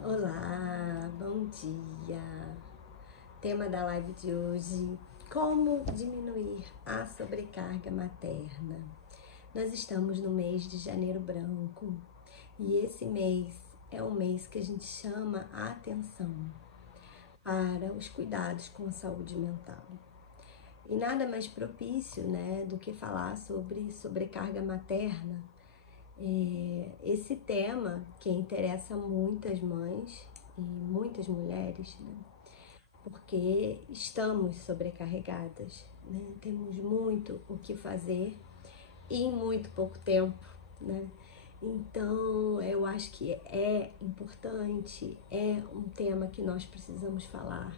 Olá, bom dia! Tema da live de hoje: como diminuir a sobrecarga materna. Nós estamos no mês de Janeiro Branco e esse mês é um mês que a gente chama a atenção para os cuidados com a saúde mental. E nada mais propício, do que falar sobre sobrecarga materna. Esse tema que interessa muitas mães e muitas mulheres, porque estamos sobrecarregadas, temos muito o que fazer e em muito pouco tempo, Então, eu acho que é importante, é um tema que nós precisamos falar.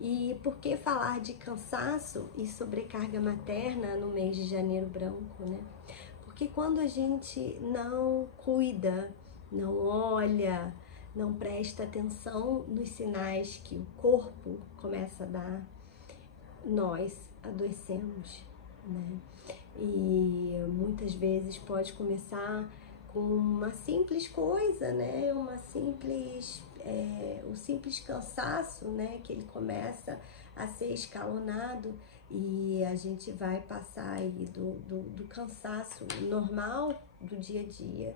E por que falar de cansaço e sobrecarga materna no mês de Janeiro Branco, Porque quando a gente não cuida, não olha, não presta atenção nos sinais que o corpo começa a dar, nós adoecemos, E muitas vezes pode começar com uma simples coisa, o simples cansaço, que ele começa a ser escalonado e a gente vai passar aí do cansaço normal do dia a dia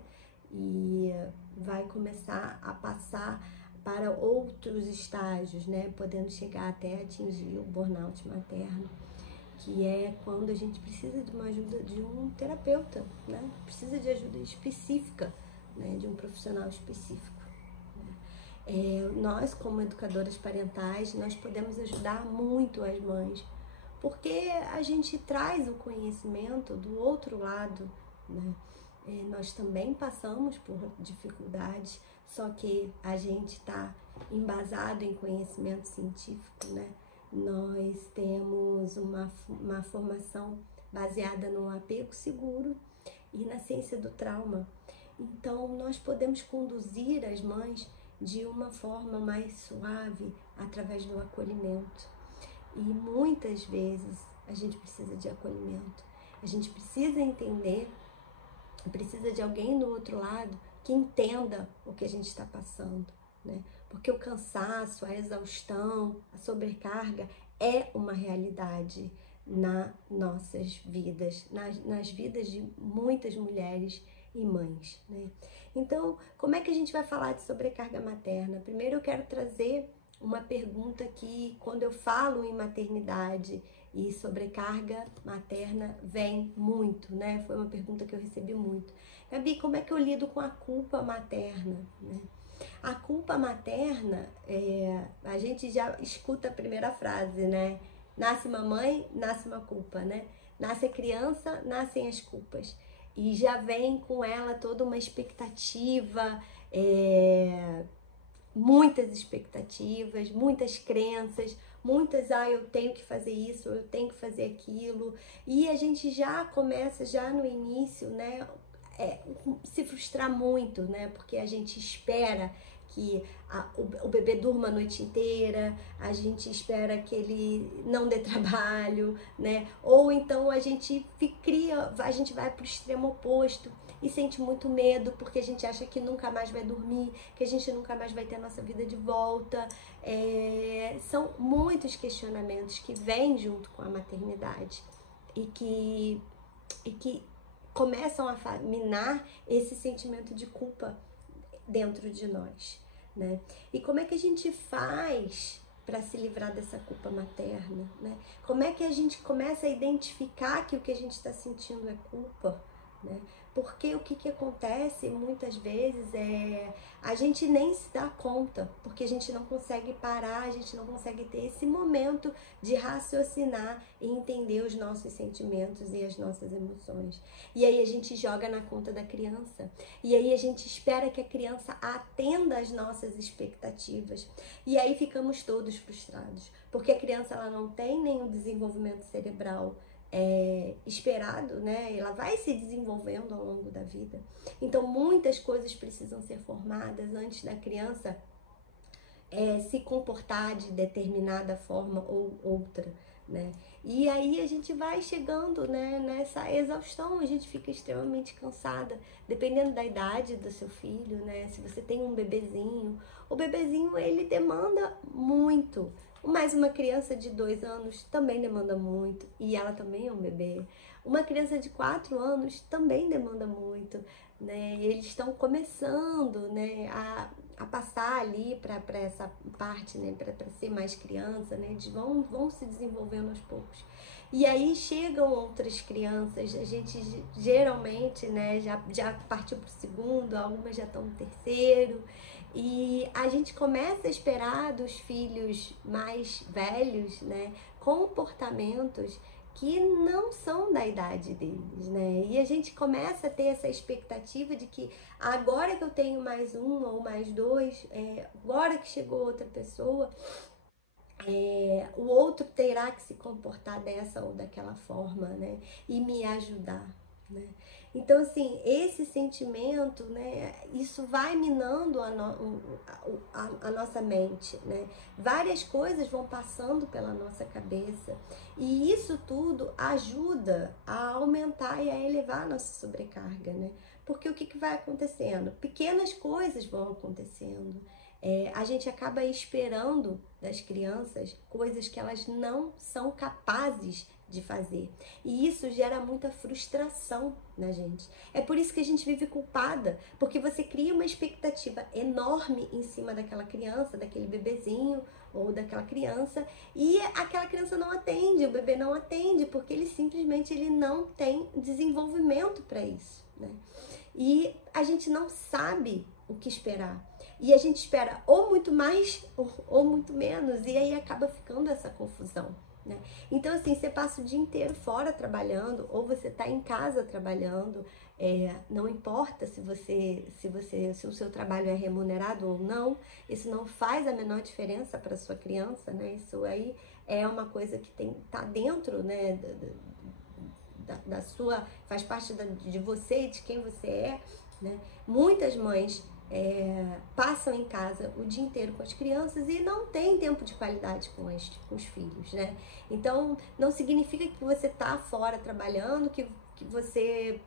e vai começar a passar para outros estágios, podendo chegar até atingir o burnout materno, que é quando a gente precisa de uma ajuda de um terapeuta, Precisa de ajuda específica, de um profissional específico. Nós, como educadoras parentais, nós podemos ajudar muito as mães, porque a gente traz o conhecimento do outro lado, nós também passamos por dificuldades, só que a gente está embasado em conhecimento científico, Nós temos uma formação baseada no apego seguro e na ciência do trauma. Então, nós podemos conduzir as mães de uma forma mais suave através do acolhimento. E muitas vezes a gente precisa de acolhimento. A gente precisa entender, precisa de alguém do outro lado que entenda o que a gente está passando, Porque o cansaço, a exaustão, a sobrecarga é uma realidade nas nossas vidas, nas vidas de muitas mulheres e mães, Então, como é que a gente vai falar de sobrecarga materna? Primeiro eu quero trazer uma pergunta que, quando eu falo em maternidade e sobrecarga materna, vem muito, Foi uma pergunta que eu recebi muito. Gabi, como é que eu lido com a culpa materna, A culpa materna, a gente já escuta a primeira frase, Nasce uma mãe, nasce uma culpa, Nasce a criança, nascem as culpas. E já vem com ela toda uma expectativa, muitas expectativas, muitas crenças, eu tenho que fazer isso, eu tenho que fazer aquilo. E a gente já começa, já no início, se frustrar muito, Porque a gente espera que o bebê durma a noite inteira, a gente espera que ele não dê trabalho, Ou então a gente vai para o extremo oposto e sente muito medo porque a gente acha que nunca mais vai dormir, que a gente nunca mais vai ter a nossa vida de volta. São muitos questionamentos que vêm junto com a maternidade e que começam a minar esse sentimento de culpa dentro de nós, E como é que a gente faz para se livrar dessa culpa materna, Como é que a gente começa a identificar que o que a gente está sentindo é culpa, Porque o que acontece muitas vezes a gente nem se dá conta, porque a gente não consegue parar, a gente não consegue ter esse momento de raciocinar e entender os nossos sentimentos e as nossas emoções. E aí a gente joga na conta da criança, e aí a gente espera que a criança atenda às nossas expectativas, e aí ficamos todos frustrados, porque a criança ela não tem nenhum desenvolvimento cerebral esperado, Ela vai se desenvolvendo ao longo da vida. Então, muitas coisas precisam ser formadas antes da criança se comportar de determinada forma ou outra, né? E aí a gente vai chegando, né, nessa exaustão, a gente fica extremamente cansada, dependendo da idade do seu filho, né? Se você tem um bebezinho, o bebezinho ele demanda muito, mas uma criança de 2 anos também demanda muito, e ela também é um bebê. Uma criança de 4 anos também demanda muito, né? Eles estão começando, né, a passar ali para essa parte, né, para ser mais criança, né? Eles vão se desenvolvendo aos poucos. E aí chegam outras crianças, a gente geralmente, né, já partiu para o segundo, algumas já estão no terceiro, e a gente começa a esperar dos filhos mais velhos, né, comportamentos que não são da idade deles, né? E a gente começa a ter essa expectativa de que agora que eu tenho mais um ou mais dois, agora que chegou outra pessoa, o outro terá que se comportar dessa ou daquela forma, né? E me ajudar, né? Então, assim, esse sentimento, né? Isso vai minando a nossa mente, né? Várias coisas vão passando pela nossa cabeça e isso tudo ajuda a aumentar e a elevar a nossa sobrecarga, né? Porque o que vai acontecendo? Pequenas coisas vão acontecendo. A gente acaba esperando das crianças coisas que elas não são capazes de fazer. E isso gera muita frustração na gente. É por isso que a gente vive culpada, porque você cria uma expectativa enorme em cima daquela criança, daquele bebezinho ou daquela criança, e aquela criança não atende, o bebê não atende, porque ele não tem desenvolvimento para isso, né? E a gente não sabe o que esperar. E a gente espera ou muito mais ou muito menos, e aí acaba ficando essa confusão, né? Então, assim, você passa o dia inteiro fora trabalhando, ou você está em casa trabalhando, não importa se o seu trabalho é remunerado ou não, isso não faz a menor diferença para sua criança, né? Isso aí é uma coisa que tá dentro, né, da sua, faz parte de você e de quem você é, né? Muitas mães passam em casa o dia inteiro com as crianças e não tem tempo de qualidade com os filhos, né? Então, não significa que você tá fora trabalhando, que você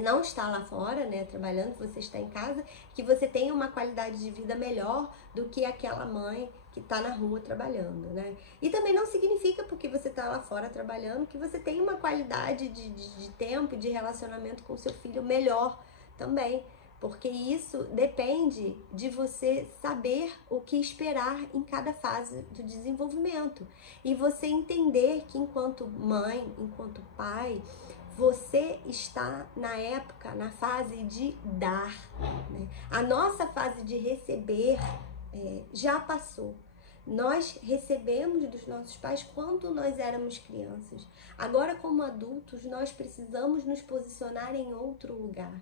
não está lá fora, né, trabalhando, que você está em casa, que você tem uma qualidade de vida melhor do que aquela mãe que está na rua trabalhando, né? E também não significa, porque você está lá fora trabalhando, que você tem uma qualidade de tempo, de relacionamento com seu filho melhor também, porque isso depende de você saber o que esperar em cada fase do desenvolvimento. E você entender que enquanto mãe, enquanto pai, você está na fase de dar, né? A nossa fase de receber já passou. Nós recebemos dos nossos pais quando nós éramos crianças. Agora, como adultos, nós precisamos nos posicionar em outro lugar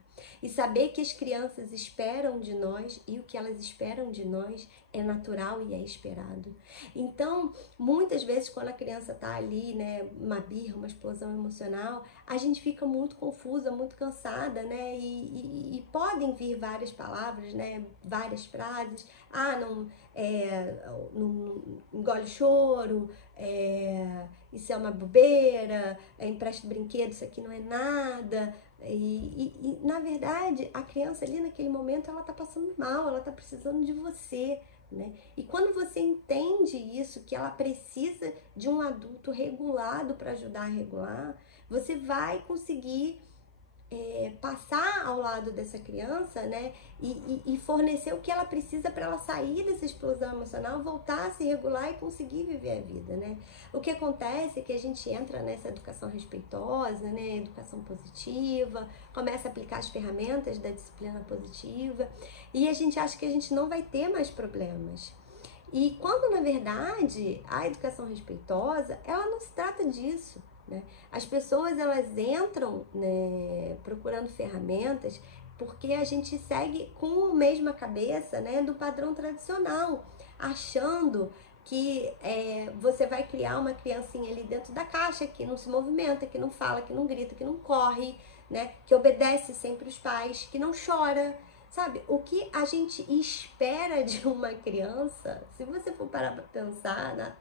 e saber que as crianças esperam de nós e o que elas esperam de nós é natural e é esperado. Então, muitas vezes, quando a criança está ali, né, uma birra, uma explosão emocional, a gente fica muito confusa, muito cansada, né? E podem vir várias palavras, né? Várias frases. Não engole choro, isso é uma bobeira, empresta brinquedo, isso aqui não é nada. E na verdade, a criança ali naquele momento, ela tá passando mal, ela tá precisando de você, né? E quando você entende isso, que ela precisa de um adulto regulado para ajudar a regular, você vai conseguir passar ao lado dessa criança, né, e fornecer o que ela precisa para ela sair dessa explosão emocional, voltar a se regular e conseguir viver a vida, né? O que acontece é que a gente entra nessa educação respeitosa, né, educação positiva, começa a aplicar as ferramentas da disciplina positiva e a gente acha que a gente não vai ter mais problemas. E quando, na verdade, a educação respeitosa, ela não se trata disso, né? As pessoas, elas entram, né, procurando ferramentas porque a gente segue com a mesma cabeça, né, do padrão tradicional, achando que você vai criar uma criancinha ali dentro da caixa, que não se movimenta, que não fala, que não grita, que não corre, né, que obedece sempre os pais, que não chora. Sabe, o que a gente espera de uma criança, se você for parar para pensar,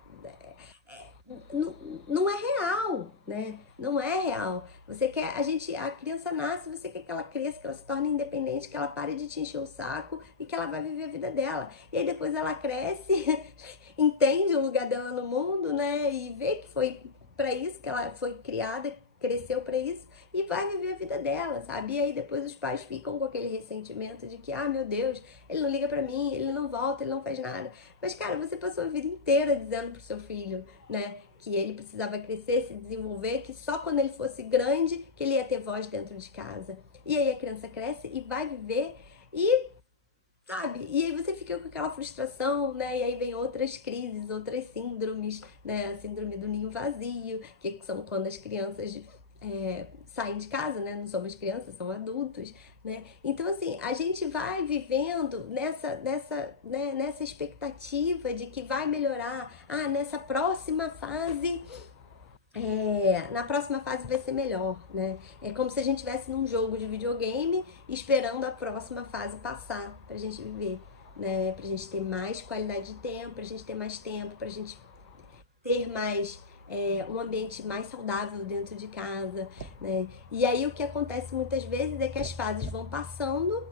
não é real, né? Não é real. Você quer, a criança nasce, você quer que ela cresça, que ela se torne independente, que ela pare de te encher o saco e que ela vai viver a vida dela. E aí depois ela cresce, entende o lugar dela no mundo, né? E vê que foi para isso que ela foi criada, cresceu para isso e vai viver a vida dela, sabe? E aí depois os pais ficam com aquele ressentimento de que, ah, meu Deus, ele não liga para mim, ele não volta, ele não faz nada. Mas, cara, você passou a vida inteira dizendo pro seu filho, né, que ele precisava crescer, se desenvolver, que só quando ele fosse grande que ele ia ter voz dentro de casa. E aí a criança cresce e vai viver e, sabe, e aí você fica com aquela frustração, né, e aí vem outras crises, outras síndromes, né, a síndrome do ninho vazio, que são quando as crianças saem de casa, né, não somos crianças, são adultos, né, então assim, a gente vai vivendo nessa expectativa de que vai melhorar, nessa próxima fase na próxima fase vai ser melhor, né? É como se a gente estivesse num jogo de videogame esperando a próxima fase passar pra gente viver, né? Pra gente ter mais qualidade de tempo, pra gente ter mais tempo, pra gente ter mais um ambiente mais saudável dentro de casa, né? E aí o que acontece muitas vezes é que as fases vão passando,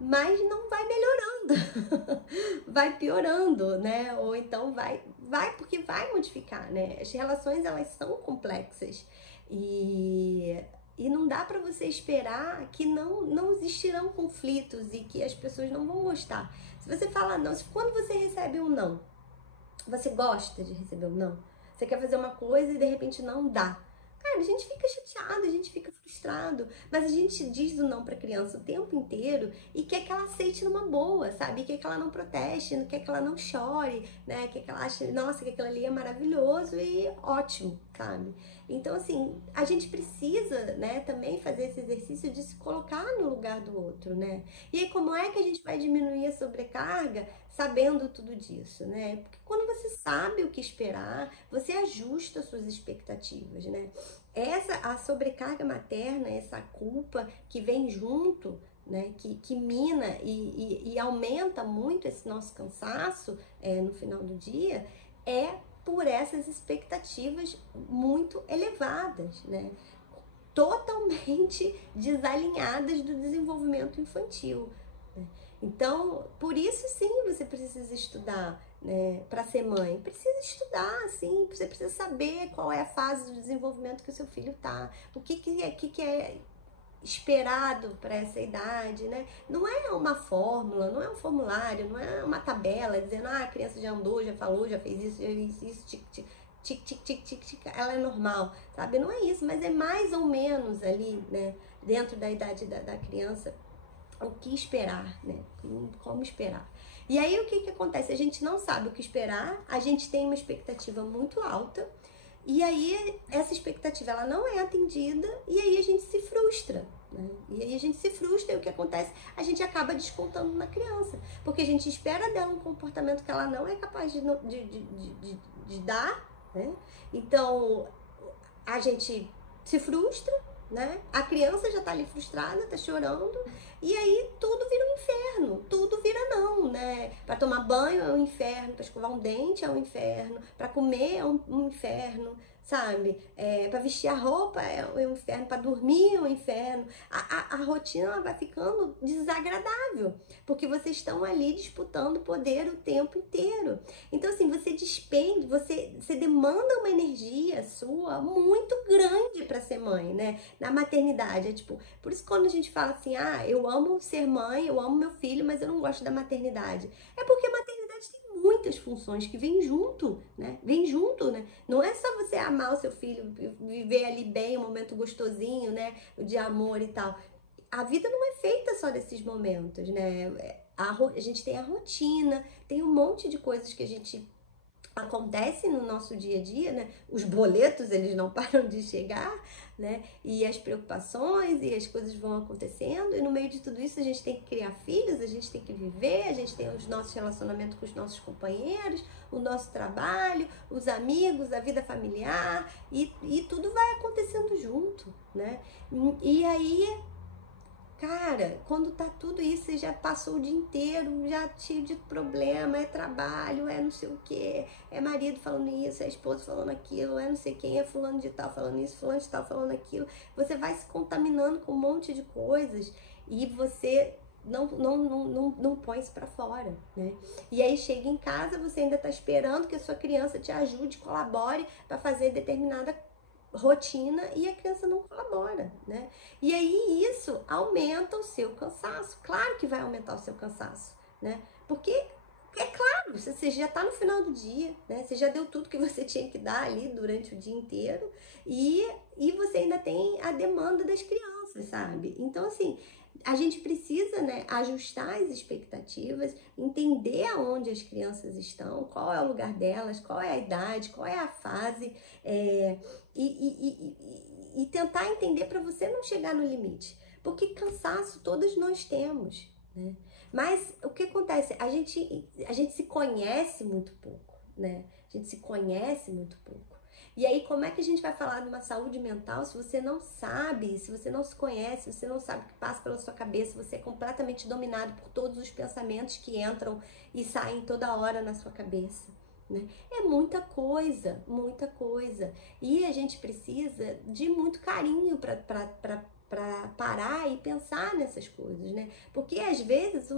mas não vai melhorando, vai piorando, né? Ou então vai porque vai modificar, né? As relações elas são complexas e não dá para você esperar que não existirão conflitos e que as pessoas não vão gostar. Se você fala não, quando você recebe um não, você gosta de receber um não? Você quer fazer uma coisa e de repente não dá. Cara, a gente fica chateado, a gente fica frustrado, mas a gente diz o não pra criança o tempo inteiro e quer que ela aceite numa boa, sabe? Quer que ela não proteste, quer que ela não chore, né? Quer que ela ache, nossa, que aquilo ali é maravilhoso e ótimo, sabe? Então, assim, a gente precisa, né, também fazer esse exercício de se colocar no lugar do outro, né? E aí, como é que a gente vai diminuir a sobrecarga sabendo tudo disso, né? Porque quando você sabe o que esperar, você ajusta suas expectativas, né? A sobrecarga materna, essa culpa que vem junto, né? Que mina e aumenta muito esse nosso cansaço no final do dia, é por essas expectativas muito elevadas, né? Totalmente desalinhadas do desenvolvimento infantil. Então, por isso sim, você precisa estudar, né, para ser mãe. Precisa estudar, sim, você precisa saber qual é a fase do desenvolvimento que o seu filho tá, o que é esperado para essa idade, né? Não é uma fórmula, não é um formulário, não é uma tabela dizendo, a criança já andou, já falou, já fez isso, tic, tic, tic, tic, tic, tic, tic, ela é normal, sabe? Não é isso, mas é mais ou menos ali, né, dentro da idade da criança, o que esperar, né? Como esperar. E aí o que acontece? A gente não sabe o que esperar, a gente tem uma expectativa muito alta, e aí essa expectativa ela não é atendida, e aí a gente se frustra, né? E aí a gente se frustra, e o que acontece? A gente acaba descontando na criança, porque a gente espera dela um comportamento que ela não é capaz de dar, né? Então a gente se frustra, né? A criança já tá ali frustrada, tá chorando, e aí tudo vira um inferno, tudo vira não, né? Pra tomar banho é um inferno, pra escovar um dente é um inferno, pra comer é um inferno, sabe? Pra vestir a roupa é um inferno, pra dormir é um inferno. A rotina ela vai ficando desagradável, porque vocês estão ali disputando poder o tempo inteiro. Então, assim, você despende, você demanda uma energia sua muito grande pra ser mãe, né? Na maternidade, tipo, por isso quando a gente fala assim, eu amo ser mãe, eu amo meu filho, mas eu não gosto da maternidade. É porque a maternidade tem muitas funções que vêm junto, né? Vem junto, né? Não é só você amar o seu filho, viver ali bem, um momento gostosinho, né? De amor e tal. A vida não é feita só desses momentos, né? A gente tem a rotina, tem um monte de coisas que a gente acontece no nosso dia a dia, né? Os boletos, eles não param de chegar, né? E as preocupações e as coisas vão acontecendo, e no meio de tudo isso a gente tem que criar filhos, a gente tem que viver, a gente tem os nossos relacionamentos com os nossos companheiros, o nosso trabalho, os amigos, a vida familiar, e tudo vai acontecendo junto, né? E aí Cara, quando tá tudo isso, você já passou o dia inteiro, já cheio de problema, é trabalho, é não sei o que, é marido falando isso, é esposo falando aquilo, é não sei quem, é fulano de tal falando isso, fulano de tal falando aquilo. Você vai se contaminando com um monte de coisas e você não põe isso pra fora, né? E aí chega em casa, você ainda tá esperando que a sua criança te ajude, colabore para fazer determinada rotina e a criança não colabora, né? E aí isso aumenta o seu cansaço. Claro que vai aumentar o seu cansaço, né? Porque é claro, você já tá no final do dia, né? Você já deu tudo que você tinha que dar ali durante o dia inteiro e você ainda tem a demanda das crianças, sabe? Então, assim, a gente precisa, né, ajustar as expectativas, entender aonde as crianças estão, qual é o lugar delas, qual é a idade, qual é a fase, e tentar entender para você não chegar no limite. Porque cansaço todos nós temos, né? Mas o que acontece? A gente se conhece muito pouco, né? A gente se conhece muito pouco. E aí, como é que a gente vai falar de uma saúde mental se você não sabe, se você não se conhece, se você não sabe o que passa pela sua cabeça, você é completamente dominado por todos os pensamentos que entram e saem toda hora na sua cabeça, né? É muita coisa, muita coisa. E a gente precisa de muito carinho para parar e pensar nessas coisas, né? Porque às vezes a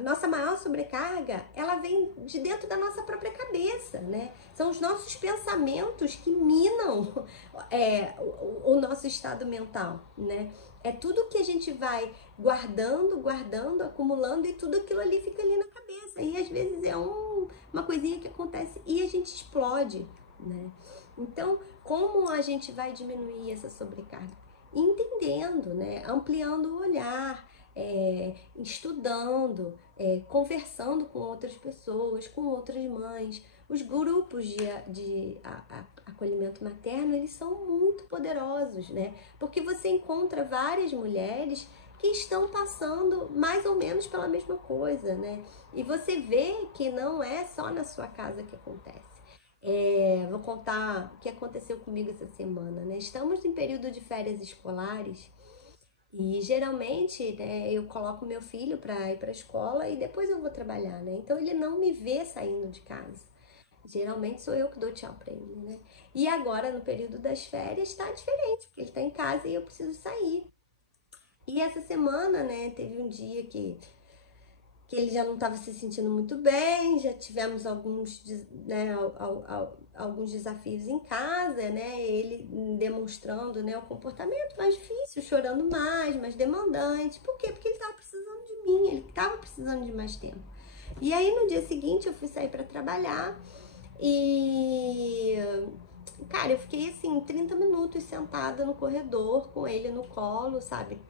nossa maior sobrecarga, ela vem de dentro da nossa própria cabeça, né? São os nossos pensamentos que minam o nosso estado mental, né? É tudo que a gente vai guardando, acumulando e tudo aquilo ali fica ali na cabeça. E às vezes é uma coisinha que acontece e a gente explode, né? Então, como a gente vai diminuir essa sobrecarga? Entendendo, né? Ampliando o olhar, estudando, conversando com outras pessoas, com outras mães. Os grupos de acolhimento materno, eles são muito poderosos, né? Porque você encontra várias mulheres que estão passando mais ou menos pela mesma coisa, né? E você vê que não é só na sua casa que acontece. Vou contar o que aconteceu comigo essa semana, né? Estamos em período de férias escolares e geralmente, né, eu coloco meu filho para ir para a escola e depois eu vou trabalhar, né? Então ele não me vê saindo de casa. Geralmente sou eu que dou tchau para ele, né? E agora no período das férias está diferente, porque ele está em casa e eu preciso sair. E essa semana, né, teve um dia que ele já não estava se sentindo muito bem, já tivemos alguns, né, alguns desafios em casa, né, ele demonstrando, né, o comportamento mais difícil, chorando mais demandante. Por quê? Porque ele estava precisando de mim, ele estava precisando de mais tempo. E aí no dia seguinte eu fui sair para trabalhar e, cara, eu fiquei assim 30 minutos sentada no corredor com ele no colo, sabe,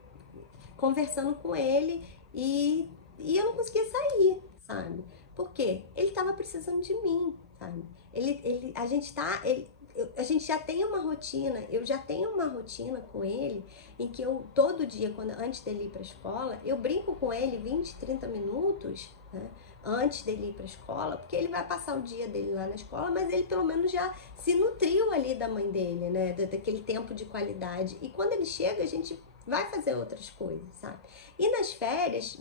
conversando com ele e eu não conseguia sair, sabe? Por quê? Ele tava precisando de mim, sabe? A gente já tem uma rotina, eu já tenho uma rotina com ele, em que eu, todo dia, antes dele ir pra escola, eu brinco com ele 20, 30 minutos, né? Antes dele ir pra escola, porque ele vai passar o dia dele lá na escola, mas ele pelo menos já se nutriu ali da mãe dele, né? Daquele tempo de qualidade. E quando ele chega, a gente vai fazer outras coisas, sabe? E nas férias,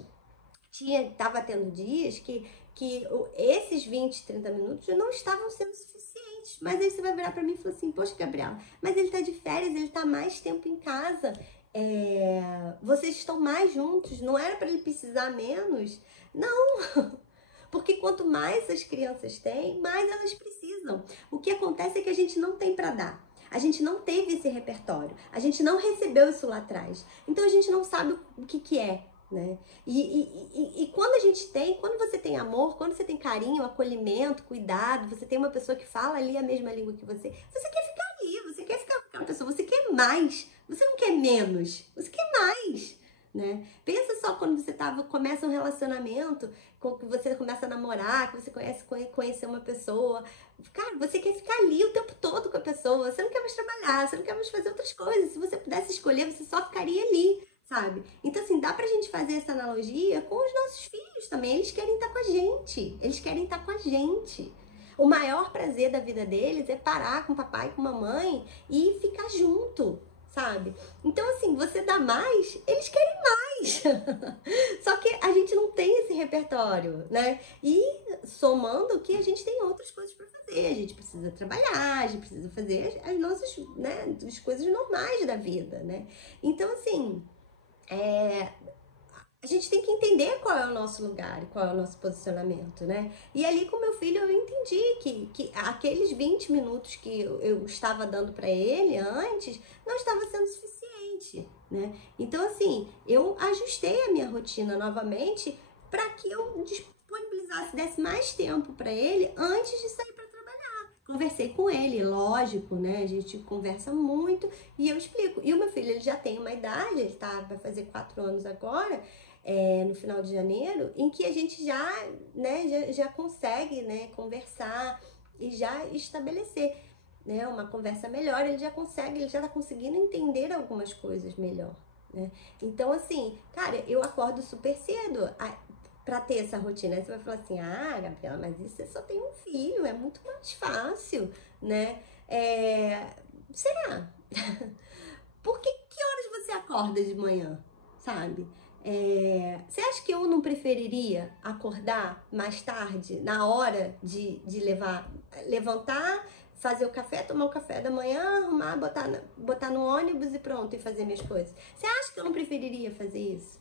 tava tendo dias que esses 20, 30 minutos não estavam sendo suficientes. Mas aí você vai virar pra mim e falar assim, poxa, Gabriela, mas ele tá de férias, ele tá mais tempo em casa, vocês estão mais juntos, não era pra ele precisar menos? Não, porque quanto mais as crianças têm, mais elas precisam. O que acontece é que a gente não tem pra dar. A gente não teve esse repertório, a gente não recebeu isso lá atrás. Então a gente não sabe o que é, né? E quando a gente tem, quando você tem amor, quando você tem carinho, acolhimento, cuidado, você tem uma pessoa que fala ali a mesma língua que você quer ficar ali, você quer ficar com aquela pessoa, você quer mais, você não quer menos, você quer mais, né? Pensa só quando você começa um relacionamento, que você começa a namorar, que você conhecer uma pessoa, cara, você quer ficar ali o tempo todo com a pessoa, você não quer mais trabalhar, você não quer mais fazer outras coisas, se você pudesse escolher, você só ficaria ali, sabe? Então, assim, dá pra gente fazer essa analogia com os nossos filhos também. Eles querem estar com a gente. Eles querem estar com a gente. O maior prazer da vida deles é parar com o papai e com a mamãe e ficar junto, sabe? Então, assim, você dá mais, eles querem mais. Só que a gente não tem esse repertório, né? E somando que a gente tem outras coisas para fazer. A gente precisa trabalhar, a gente precisa fazer as nossas, né, as coisas normais da vida, né? Então, assim, a gente tem que entender qual é o nosso lugar e qual é o nosso posicionamento, né? E ali com meu filho eu entendi que aqueles 20 minutos que eu estava dando para ele antes não estava sendo suficiente, né? Então, assim, eu ajustei a minha rotina novamente para que eu disponibilizasse, desse mais tempo para ele antes de sair para trabalhar. Conversei com ele, lógico, né? A gente conversa muito e eu explico. E o meu filho, ele já tem uma idade, ele vai fazer 4 anos agora, no final de janeiro, em que a gente já, né, já consegue, né, conversar e já estabelecer, né, uma conversa melhor. Ele já consegue, ele já tá conseguindo entender algumas coisas melhor, né? Então, assim, cara, eu acordo super cedo pra ter essa rotina. Aí você vai falar assim, ah, Gabriela, mas isso você só tem um filho, é muito mais fácil, né? Será? Que horas você acorda de manhã, sabe? Você acha que eu não preferiria acordar mais tarde, na hora de levantar, fazer o café, tomar o café da manhã, arrumar, botar no ônibus e pronto, e fazer minhas coisas? Você acha que eu não preferiria fazer isso?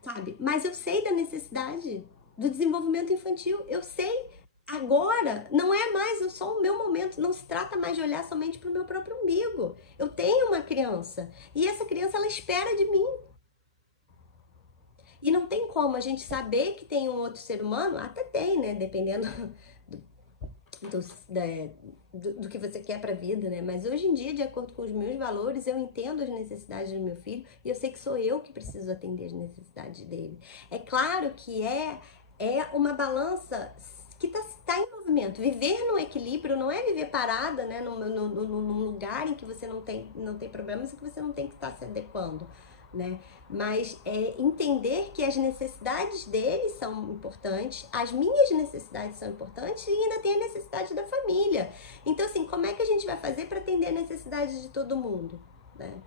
Sabe? Mas eu sei da necessidade do desenvolvimento infantil, eu sei. Agora não é mais só o meu momento, não se trata mais de olhar somente para o meu próprio umbigo. Eu tenho uma criança e essa criança ela espera de mim. E não tem como a gente saber que tem um outro ser humano, até tem, né? Dependendo do que você quer para a vida, né? Mas hoje em dia, de acordo com os meus valores, eu entendo as necessidades do meu filho e eu sei que sou eu que preciso atender as necessidades dele. É claro que é uma balança que tá em movimento. Viver no equilíbrio não é viver parada, né? Num lugar em que você não tem problemas e que você não tem que estar se adequando, né? Mas entender que as necessidades deles são importantes, as minhas necessidades são importantes e ainda tem a necessidade da família. Então, assim, como é que a gente vai fazer para atender a necessidade de todo mundo, né?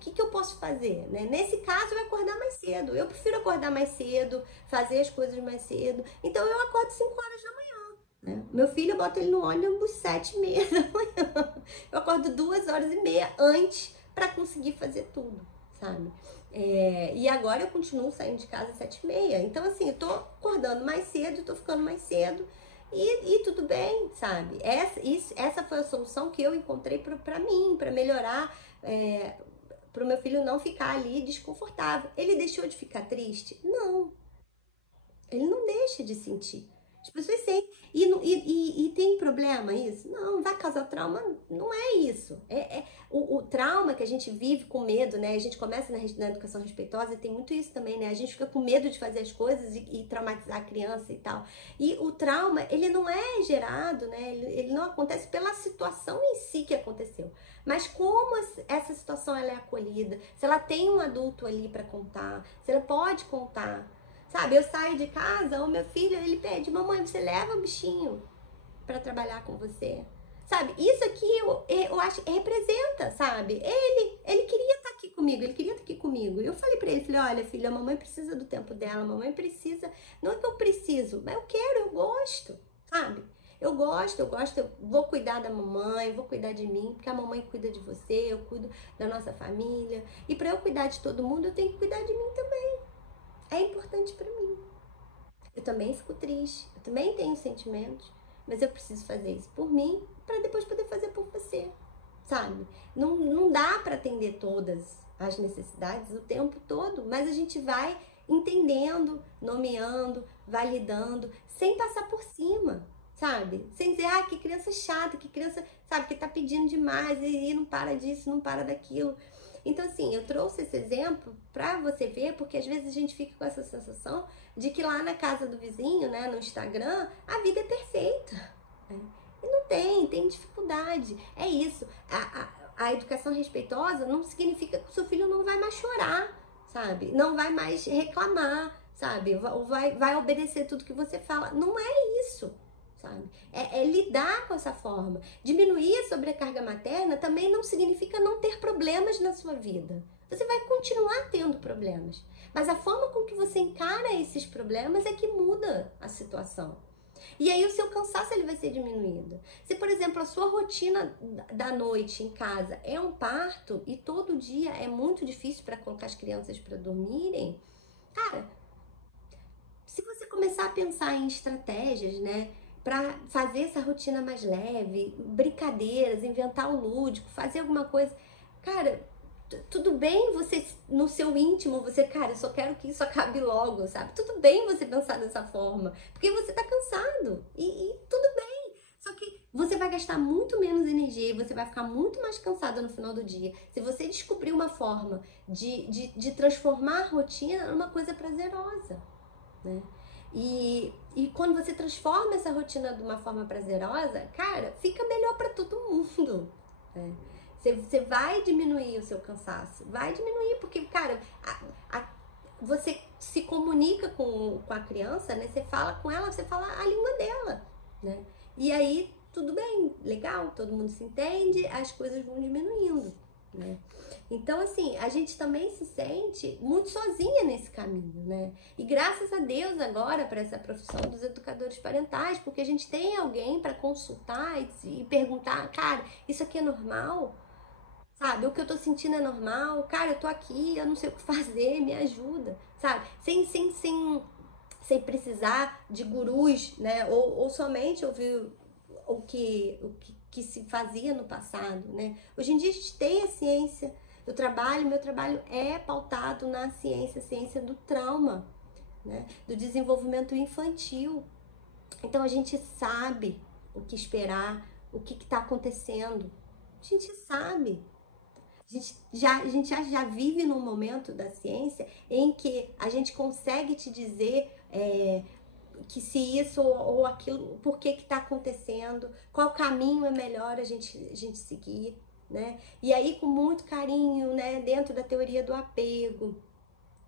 Que eu posso fazer, né? Nesse caso, eu acordar mais cedo. Eu prefiro acordar mais cedo, fazer as coisas mais cedo. Então, eu acordo 5 horas da manhã, né? Meu filho, eu boto ele no ônibus 7h30 da manhã. Eu acordo 2h30 antes para conseguir fazer tudo, sabe? E agora eu continuo saindo de casa às 7h30. Então, assim, eu tô acordando mais cedo, tô ficando mais cedo e tudo bem, sabe? Essa foi a solução que eu encontrei pra mim, pra melhorar, pro meu filho não ficar ali desconfortável. Ele deixou de ficar triste? Não. Ele não deixa de sentir. As pessoas sentem. E tem problema isso? Não, vai causar trauma? Não é isso. O trauma que a gente vive com medo, né? A gente começa na educação respeitosa e tem muito isso também, né? A gente fica com medo de fazer as coisas e traumatizar a criança e tal. E o trauma, ele não é gerado, né? Ele não acontece pela situação em si que aconteceu. Mas como essa situação ela é acolhida, se ela tem um adulto ali para contar, se ela pode contar. Sabe, eu saio de casa, o meu filho, ele pede, mamãe, você leva o bichinho pra trabalhar com você? Sabe, isso aqui eu acho, representa, sabe? Ele queria estar aqui comigo, ele queria estar aqui comigo. Eu falei pra ele, olha, filho, a mamãe precisa do tempo dela, a mamãe precisa, não é que eu preciso, mas eu quero, eu gosto, sabe? Eu gosto, eu vou cuidar da mamãe, vou cuidar de mim, porque a mamãe cuida de você, eu cuido da nossa família. E pra eu cuidar de todo mundo, eu tenho que cuidar de mim também. É importante pra mim. Eu também fico triste, eu também tenho sentimentos, mas eu preciso fazer isso por mim para depois poder fazer por você, sabe? Não dá para atender todas as necessidades o tempo todo, mas a gente vai entendendo, nomeando, validando, sem passar por cima, sabe? Sem dizer, que criança chata, que criança, sabe, que tá pedindo demais e não para disso, não para daquilo. Então, assim, eu trouxe esse exemplo pra você ver, porque às vezes a gente fica com essa sensação de que lá na casa do vizinho, né, no Instagram, a vida é perfeita, né? E não tem dificuldade. É isso. A educação respeitosa não significa que o seu filho não vai mais chorar, sabe? Não vai mais reclamar, sabe? Vai obedecer tudo que você fala. Não é isso, sabe? É lidar com essa forma. Diminuir a sobrecarga materna também não significa não ter problemas na sua vida. Você vai continuar tendo problemas, mas a forma com que você encara esses problemas é que muda a situação. E aí o seu cansaço ele vai ser diminuído. Se, por exemplo, a sua rotina da noite em casa é um parto e todo dia é muito difícil para colocar as crianças para dormirem, cara, se você começar a pensar em estratégias, né, para fazer essa rotina mais leve, brincadeiras, inventar o lúdico, fazer alguma coisa, cara, tudo bem você, no seu íntimo, você, cara, eu só quero que isso acabe logo, sabe? Tudo bem você pensar dessa forma, porque você tá cansado e tudo bem. Só que você vai gastar muito menos energia e você vai ficar muito mais cansada no final do dia. Se você descobrir uma forma de transformar a rotina numa coisa prazerosa, né? E quando você transforma essa rotina de uma forma prazerosa, cara, fica melhor para todo mundo, né? Você vai diminuir o seu cansaço, vai diminuir, porque, cara, você se comunica com a criança, né? Você fala com ela, você fala a língua dela, né? E aí, tudo bem, legal, todo mundo se entende, as coisas vão diminuindo, né? Então, assim, a gente também se sente muito sozinha nesse caminho, né? E graças a Deus agora para essa profissão dos educadores parentais, porque a gente tem alguém para consultar e perguntar, cara, isso aqui é normal? Sabe, o que eu tô sentindo é normal? Cara, eu tô aqui, eu não sei o que fazer, me ajuda, sabe? Sem precisar de gurus, né? Ou somente ouvir o que se fazia no passado, né? Hoje em dia a gente tem a ciência do trabalho, meu trabalho é pautado na ciência, a ciência do trauma, né? Do desenvolvimento infantil. Então a gente sabe o que esperar, o que está acontecendo. A gente sabe. A gente já vive num momento da ciência em que a gente consegue te dizer que se isso ou aquilo, por que está acontecendo, qual caminho é melhor a gente seguir, né? E aí com muito carinho, né, dentro da teoria do apego,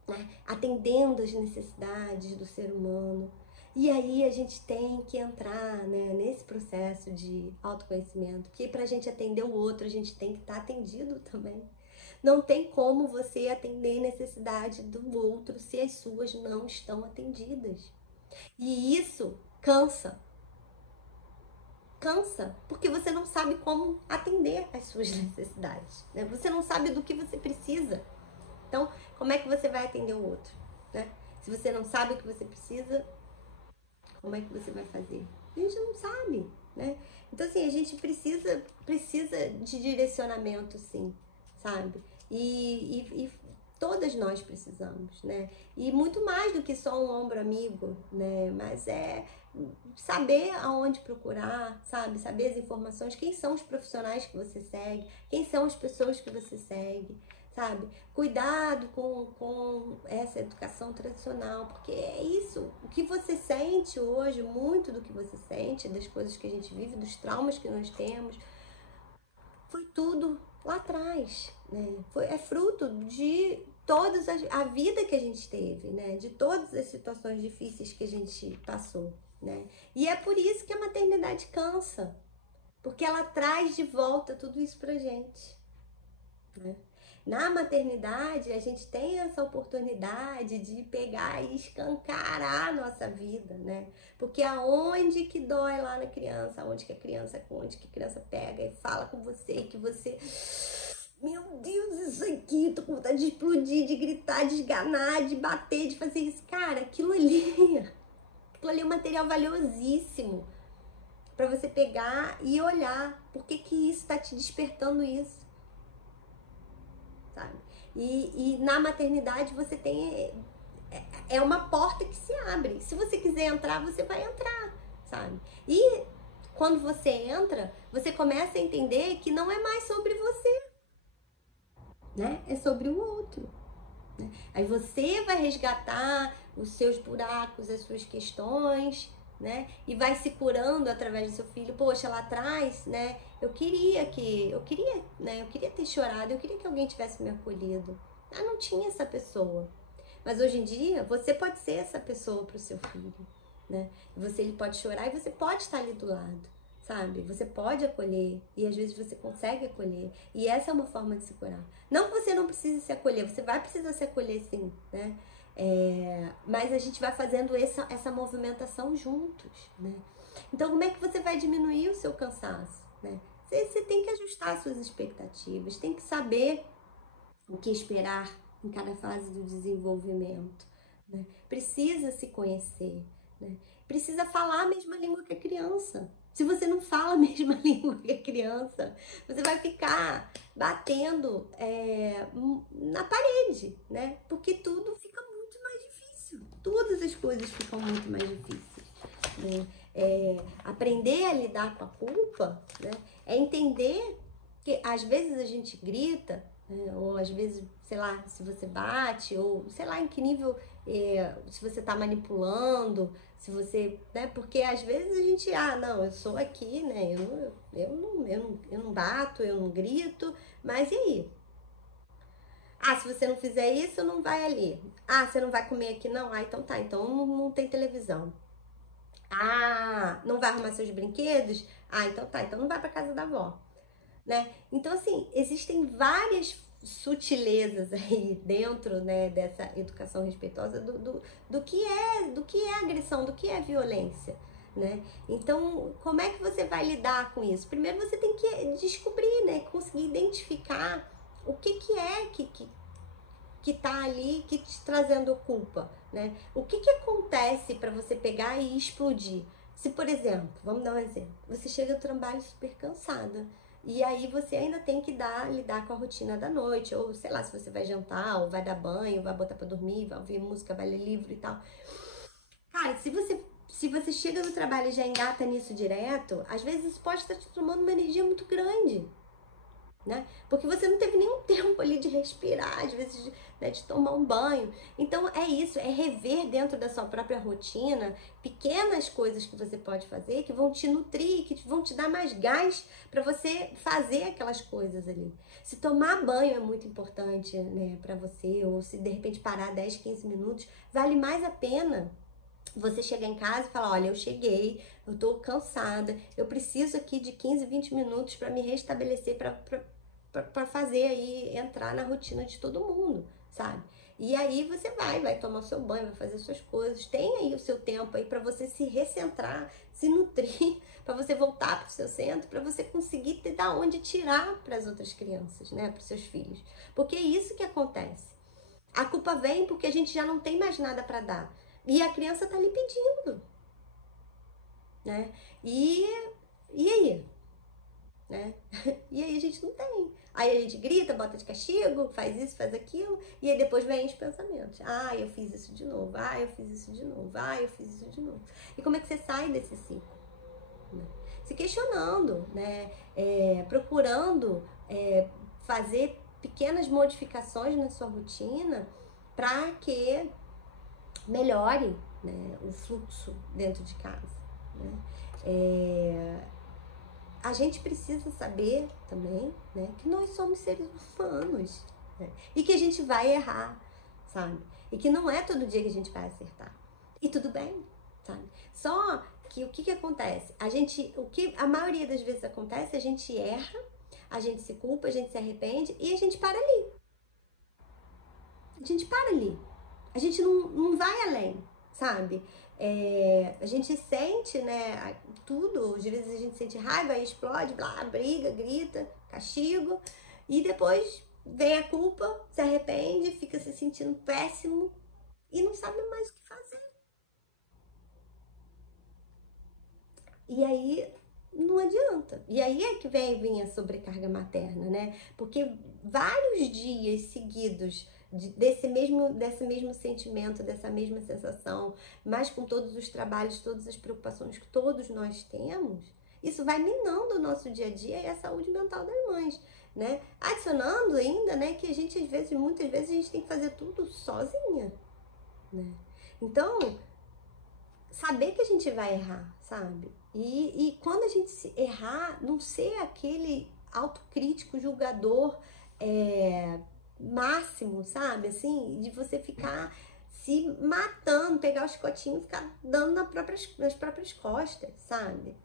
né, atendendo as necessidades do ser humano. E aí a gente tem que entrar, né, nesse processo de autoconhecimento, porque para a gente atender o outro, a gente tem que estar atendido também. Não tem como você atender a necessidade do outro se as suas não estão atendidas. E isso cansa. Cansa, porque você não sabe como atender às suas necessidades, né? Você não sabe do que você precisa. Então, como é que você vai atender o outro, né? Se você não sabe o que você precisa, como é que você vai fazer? A gente não sabe, né? Então, assim, a gente precisa de direcionamento, sim, sabe? E todas nós precisamos, né? E muito mais do que só um ombro amigo, né? Mas é saber aonde procurar, sabe? Saber as informações, quem são os profissionais que você segue, quem são as pessoas que você segue, sabe? Cuidado com essa educação tradicional, porque é isso, o que você sente hoje, muito do que você sente, das coisas que a gente vive, dos traumas que nós temos, foi tudo lá atrás, né? É fruto de toda a vida que a gente teve, né? De todas as situações difíceis que a gente passou, né? E é por isso que a maternidade cansa, porque ela traz de volta tudo isso pra gente, né? Na maternidade, a gente tem essa oportunidade de pegar e escancarar a nossa vida, né? Porque aonde que dói lá na criança, onde que a criança pega e fala com você, que você... Meu Deus, isso aqui, tô com vontade de explodir, de gritar, de esganar, de bater, de fazer isso. Cara, aquilo ali é um material valiosíssimo pra você pegar e olhar por que isso tá te despertando isso. Sabe? E na maternidade você tem... É uma porta que se abre. Se você quiser entrar, você vai entrar, sabe? E quando você entra, você começa a entender que não é mais sobre você, né? É sobre o outro, né? Aí você vai resgatar os seus buracos, as suas questões, né? E vai se curando através do seu filho. Poxa, lá atrás, né? Eu queria ter chorado, eu queria que alguém tivesse me acolhido. Ah, não tinha essa pessoa. Mas hoje em dia, você pode ser essa pessoa para o seu filho, né? Ele pode chorar e você pode estar ali do lado, sabe? Você pode acolher e às vezes você consegue acolher. E essa é uma forma de se curar. Não que você não precise se acolher, você vai precisar se acolher sim, né? Mas a gente vai fazendo essa movimentação juntos, né? Então, como é que você vai diminuir o seu cansaço, né? Você tem que ajustar suas expectativas, tem que saber o que esperar em cada fase do desenvolvimento, né? Precisa se conhecer, né? Precisa falar a mesma língua que a criança. Se você não fala a mesma língua que a criança, você vai ficar batendo na parede, né? Porque tudo fica muito mais difícil. Todas as coisas ficam muito mais difíceis, né? Aprender a lidar com a culpa, né? É entender que às vezes a gente grita, ou às vezes, sei lá, se você bate, ou sei lá em que nível, se você tá manipulando, se você, né, porque às vezes a gente, não, eu sou aqui, né, eu não bato, eu não grito, mas e aí? Se você não fizer isso, não vai ali. Você não vai comer aqui não? Então tá, então não tem televisão. Não vai arrumar seus brinquedos? Então tá, então não vai pra casa da avó, né? Então, assim, existem várias sutilezas aí dentro, né, dessa educação respeitosa do que é agressão, do que é violência, né? Então, como é que você vai lidar com isso? Primeiro você tem que descobrir, né, conseguir identificar o que é que tá ali que te trazendo culpa, né? O que acontece para você pegar e explodir? Se, por exemplo, vamos dar um exemplo, você chega do trabalho super cansada e aí você ainda tem que lidar com a rotina da noite, ou sei lá, se você vai jantar, ou vai dar banho, vai botar para dormir, vai ouvir música, vai ler livro e tal. Cara, se você chega do trabalho e já engata nisso direto, às vezes isso pode estar te tomando uma energia muito grande, né? Porque você não teve nenhum tempo ali de respirar, às vezes, né, de tomar um banho. Então é isso, é rever dentro da sua própria rotina pequenas coisas que você pode fazer, que vão te nutrir, que vão te dar mais gás para você fazer aquelas coisas ali. Se tomar banho é muito importante, né, para você, ou se de repente parar 10, 15 minutos, vale mais a pena você chegar em casa e falar, olha, eu cheguei, eu tô cansada, eu preciso aqui de 15, 20 minutos para me restabelecer, para fazer aí, entrar na rotina de todo mundo, sabe? E aí você vai tomar seu banho, vai fazer suas coisas, tem aí o seu tempo aí para você se recentrar, se nutrir, para você voltar para o seu centro, para você conseguir ter da onde tirar para as outras crianças, né, para os seus filhos. Porque é isso que acontece. A culpa vem porque a gente já não tem mais nada para dar. E a criança tá ali pedindo, né? E aí? Né? E aí a gente não tem. Aí a gente grita, bota de castigo, faz isso, faz aquilo, e aí depois vem os pensamentos. Eu fiz isso de novo, eu fiz isso de novo, eu fiz isso de novo. E como é que você sai desse ciclo? Né? Se questionando, né? Procurando fazer pequenas modificações na sua rotina para que melhore, né, o fluxo dentro de casa, né? A gente precisa saber também, né, que nós somos seres humanos, né, e que a gente vai errar, sabe? E que não é todo dia que a gente vai acertar. E tudo bem, sabe? Só que o que acontece? O que a maioria das vezes acontece, a gente erra, a gente se culpa, a gente se arrepende e a gente para ali. A gente para ali. A gente não vai além, sabe? A gente sente, né, tudo, às vezes a gente sente raiva, explode, briga, grita, castigo, e depois vem a culpa, se arrepende, fica se sentindo péssimo e não sabe mais o que fazer. E aí não adianta. E aí é que vem a sobrecarga materna, né? Porque vários dias seguidos desse mesmo sentimento, dessa mesma sensação, mas com todos os trabalhos, todas as preocupações que todos nós temos, isso vai minando o nosso dia a dia e a saúde mental das mães, né? Adicionando ainda, né, que a gente muitas vezes a gente tem que fazer tudo sozinha, né? Então, saber que a gente vai errar, sabe? E quando a gente errar, não ser aquele autocrítico, julgador máximo, sabe? Assim, de você ficar se matando, pegar o chicotinho e ficar dando nas próprias costas, sabe?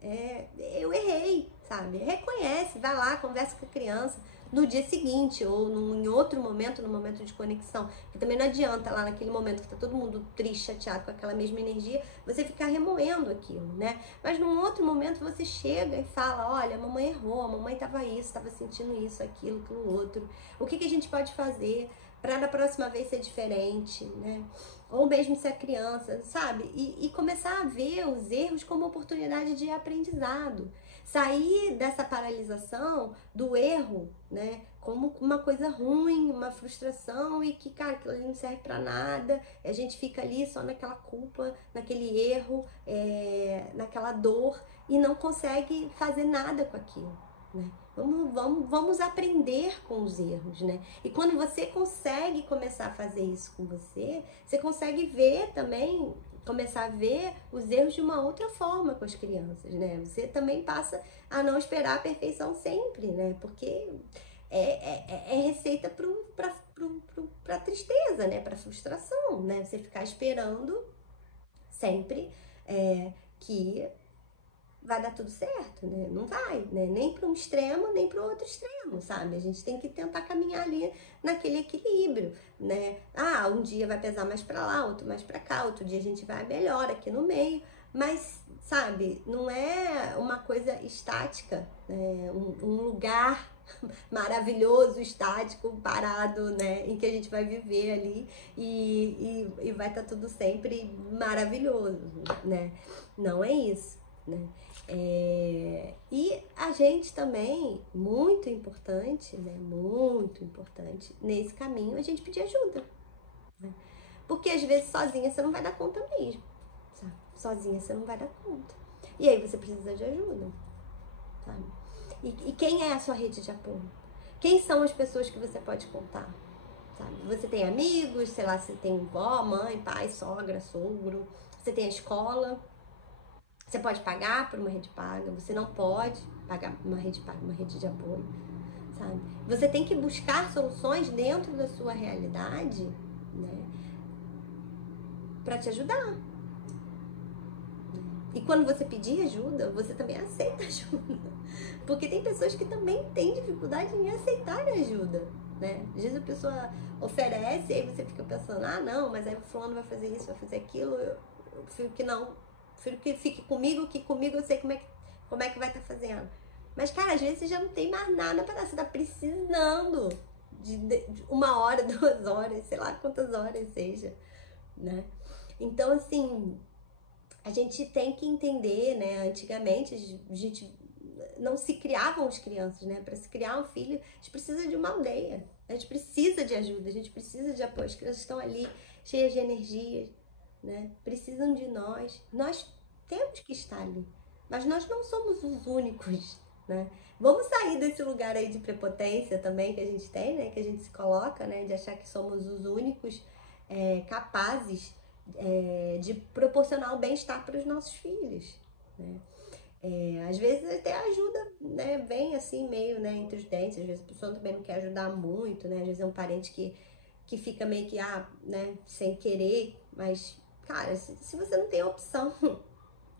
Eu errei, sabe? Reconhece, vai lá, conversa com a criança no dia seguinte ou em outro momento, no momento de conexão. Porque também não adianta lá naquele momento que tá todo mundo triste, chateado com aquela mesma energia, você ficar remoendo aquilo, né? Mas num outro momento você chega e fala, olha, a mamãe errou, a mamãe tava isso, tava sentindo isso, aquilo outro. O que a gente pode fazer para da próxima vez ser diferente, né? Ou mesmo ser criança, sabe? E começar a ver os erros como oportunidade de aprendizado. Sair dessa paralisação do erro, né? Como uma coisa ruim, uma frustração e que, cara, aquilo ali não serve pra nada. A gente fica ali só naquela culpa, naquele erro, naquela dor e não consegue fazer nada com aquilo, né? Vamos aprender com os erros, né? E quando você consegue começar a fazer isso com você, você consegue ver também, começar a ver os erros de uma outra forma com as crianças, né? Você também passa a não esperar a perfeição sempre, né? Porque é receita pra tristeza, né? Pra frustração, né? Você ficar esperando sempre que vai dar tudo certo, né? Não vai, né? Nem para um extremo, nem para o outro extremo, sabe? A gente tem que tentar caminhar ali naquele equilíbrio, né? Ah, um dia vai pesar mais para lá, outro mais para cá, outro dia a gente vai melhor aqui no meio, mas, sabe, não é uma coisa estática, né? Um lugar maravilhoso, estático, parado, né? Em que a gente vai viver ali e vai estar tudo sempre maravilhoso, né? Não é isso, né? E a gente também, muito importante, né? Muito importante, nesse caminho, a gente pedir ajuda, né? Porque às vezes sozinha você não vai dar conta mesmo, sabe? Sozinha você não vai dar conta. E aí você precisa de ajuda, sabe? E quem é a sua rede de apoio? Quem são as pessoas que você pode contar? Sabe? Você tem amigos, sei lá, você tem vó, mãe, pai, sogra, sogro, você tem a escola. Você pode pagar por uma rede paga, você não pode pagar uma rede paga, uma rede de apoio, sabe? Você tem que buscar soluções dentro da sua realidade, né? Pra te ajudar. E quando você pedir ajuda, você também aceita ajuda. Porque tem pessoas que também têm dificuldade em aceitar ajuda, né? Às vezes a pessoa oferece e aí você fica pensando, ah, não, mas aí o fulano vai fazer isso, vai fazer aquilo, eu prefiro que não. Prefiro que fique comigo, que comigo eu sei como é que vai estar fazendo. Mas, cara, às vezes você já não tem mais nada para dar. Você tá precisando de 1 hora, 2 horas, sei lá quantas horas seja, né? Então, assim, a gente tem que entender, né? Antigamente, a gente não se criavam as crianças, né? Para se criar um filho, a gente precisa de uma aldeia. A gente precisa de ajuda, a gente precisa de apoio. As crianças estão ali cheias de energia, né? Precisam de nós. Nós temos que estar ali. Mas nós não somos os únicos, né? Vamos sair desse lugar aí de prepotência também que a gente tem, né? Que a gente se coloca, né? De achar que somos os únicos capazes de proporcionar o bem-estar para os nossos filhos, né? Às vezes até ajuda, né? Vem assim meio, né, entre os dentes. Às vezes a pessoa também não quer ajudar muito, né? Às vezes é um parente que fica meio que, né, sem querer. Mas, cara, se você não tem opção,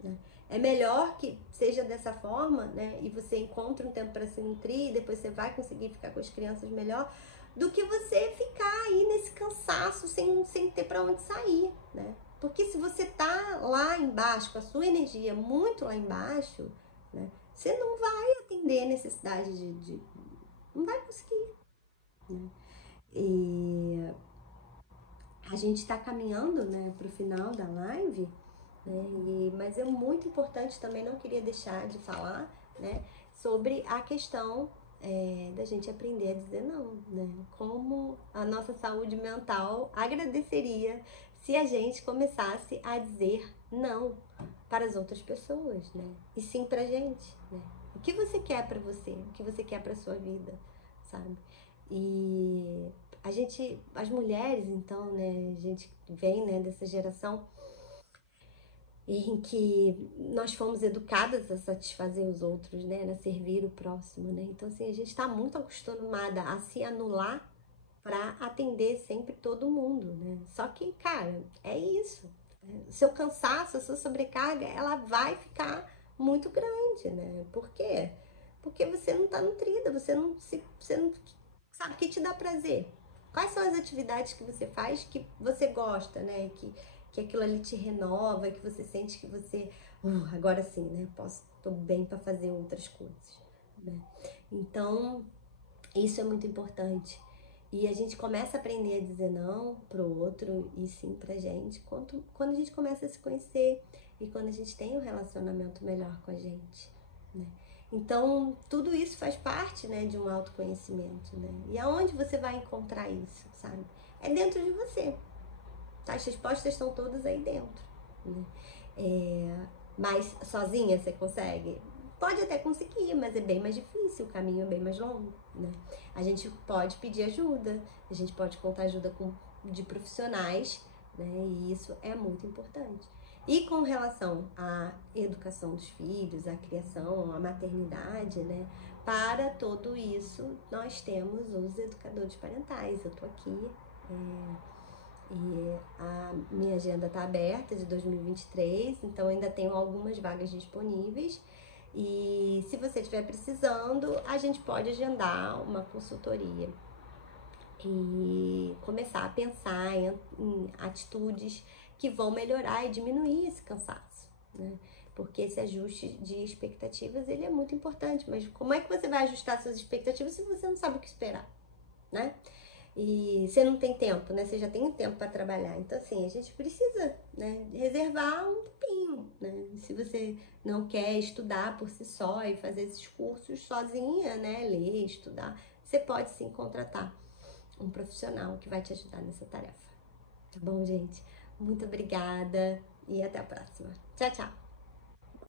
né, é melhor que seja dessa forma, né? E você encontre um tempo para se nutrir e depois você vai conseguir ficar com as crianças melhor, do que você ficar aí nesse cansaço sem ter para onde sair, né? Porque se você tá lá embaixo, com a sua energia muito lá embaixo, né, você não vai atender a necessidade não vai conseguir, né? E a gente tá caminhando, né, pro final da live, né? Mas é muito importante também, não queria deixar de falar, né, sobre a questão da gente aprender a dizer não, né? Como a nossa saúde mental agradeceria se a gente começasse a dizer não para as outras pessoas, né? E sim pra gente, né? O que você quer pra você? O que você quer pra sua vida, sabe? E as mulheres, então, né? A gente vem, né, dessa geração em que nós fomos educadas a satisfazer os outros, né? A servir o próximo, né? Então, assim, a gente tá muito acostumada a se anular, para atender sempre todo mundo, né? Só que, cara, é isso. O seu cansaço, a sua sobrecarga, ela vai ficar muito grande, né? Por quê? Porque você não tá nutrida, você não sabe o que te dá prazer. Quais são as atividades que você faz que você gosta, né? Que aquilo ali te renova, que você sente que você, agora sim, né? Tô bem para fazer outras coisas, né? Então, isso é muito importante. E a gente começa a aprender a dizer não pro outro e sim pra gente quando a gente começa a se conhecer e quando a gente tem um relacionamento melhor com a gente, né? Então, tudo isso faz parte, né, de um autoconhecimento, né? E aonde você vai encontrar isso, sabe? É dentro de você, tá? As respostas estão todas aí dentro, né? Mas sozinha você consegue? Pode até conseguir, mas é bem mais difícil, o caminho é bem mais longo, né? A gente pode pedir ajuda, a gente pode contar ajuda de profissionais, né? E isso é muito importante. E com relação à educação dos filhos, à criação, à maternidade, né? Para tudo isso, nós temos os educadores parentais. Eu tô aqui e a minha agenda está aberta de 2023, então ainda tenho algumas vagas disponíveis. E se você estiver precisando, a gente pode agendar uma consultoria e começar a pensar em atitudes que vão melhorar e diminuir esse cansaço, né? Porque esse ajuste de expectativas, ele é muito importante, mas como é que você vai ajustar suas expectativas se você não sabe o que esperar, né? E você não tem tempo, né? Você já tem tempo para trabalhar. Então, assim, a gente precisa, né, reservar um tempinho, né? Se você não quer estudar por si só e fazer esses cursos sozinha, né? Ler, estudar, você pode sim contratar um profissional que vai te ajudar nessa tarefa. Tá bom, gente? Muito obrigada e até a próxima. Tchau, tchau!